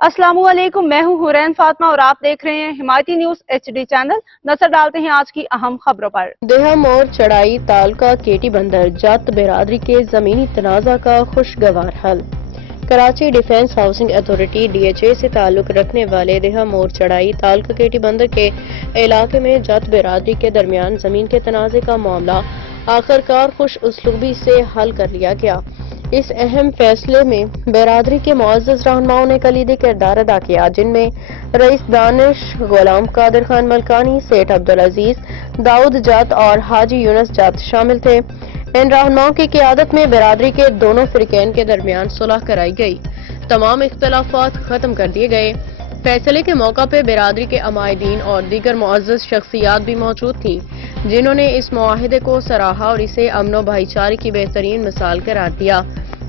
अस्सलाम वालेकुम, मैं हूं हुरैन फातिमा और आप देख रहे हैं हिमायती न्यूज HD चैनल। नजर डालते हैं आज की अहम खबरों पर। देहा मोड़ चढ़ाई तालका केटी बंदर जत बिरादरी के जमीनी तनाजा का खुशगवार हल। Karachi defence housing authority DHA से ताल्लुक रखने वाले देहा मोड़ चढ़ाई तालका केटी बंदर के इलाके में जत बिरादरी के दरमियान जमीन के तनाजे का मामला आखिरकार खुश उसलूबी से हल कर लिया गया। इस अहम फैसले में बिरादरी के मुअज़्ज़ज़ रहनुमाओं ने कलीदी किरदार अदा किया, जिनमें रईस दानिश, गुलाम कादिर खान मलकानी, सेठ अब्दुल अजीज, दाऊद जत और हाजी यूनुस जत शामिल थे। इन रहनुमाओं की क़ियादत में बिरादरी के दोनों फ़िरक़ैन के दरमियान सुलह कराई गई, तमाम इख्तलाफात खत्म कर दिए गए। फैसले के मौका पे बिरादरी के अमायदीन और दीगर मुअज़्ज़ज़ शख्सियात भी मौजूद थीं, जिन्होंने इस मुआहिदे को सराहा और इसे अमन व भाईचारे की बेहतरीन मिसाल करार दिया।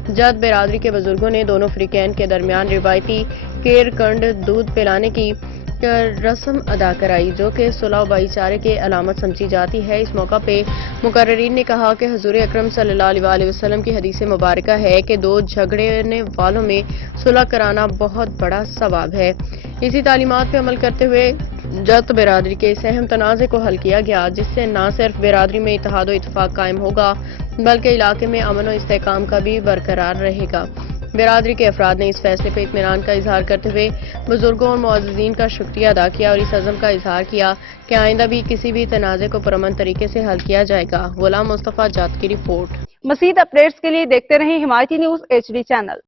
जत बिरादरी के बुजुर्गों ने दोनों फ़िरक़ैन के दरमियान रिवायती केरकंड दूध पिलाने की रस्म अदा कराई, जो कि सुलह व भाईचारे के अलामत समझी जाती है। इस मौका पे मुकर्रिरीन ने कहा कि हुज़ूर अकरम सल्लल्लाहु अलैहि वसल्लम की हदीस मुबारका है कि दो झगड़ने वालों में सुलह कराना बहुत बड़ा सवाब है। इसी तालीमात पे अमल करते हुए जत बिरादरी के इस अहम तनाज़े को हल किया गया, जिससे न सिर्फ बिरादरी में इत्तेहाद व इत्तेफाक कायम होगा, बल्कि इलाके में अमन व इस्तेहकाम का भी बरकरार रहेगा। बिरादरी के अफराद ने इस फैसले पर इत्मीनान का इजहार करते हुए बुजुर्गों और मुअज़्ज़ज़ीन का शुक्रिया अदा किया और इस अज़म का इजहार किया कि आइंदा भी किसी भी तनाज़े को पुरअमन तरीके से हल किया जाएगा। गुलाम मुस्तफ़ा जत की रिपोर्ट। मज़ीद अपडेट्स के लिए देखते रहें हिमायती न्यूज HD चैनल।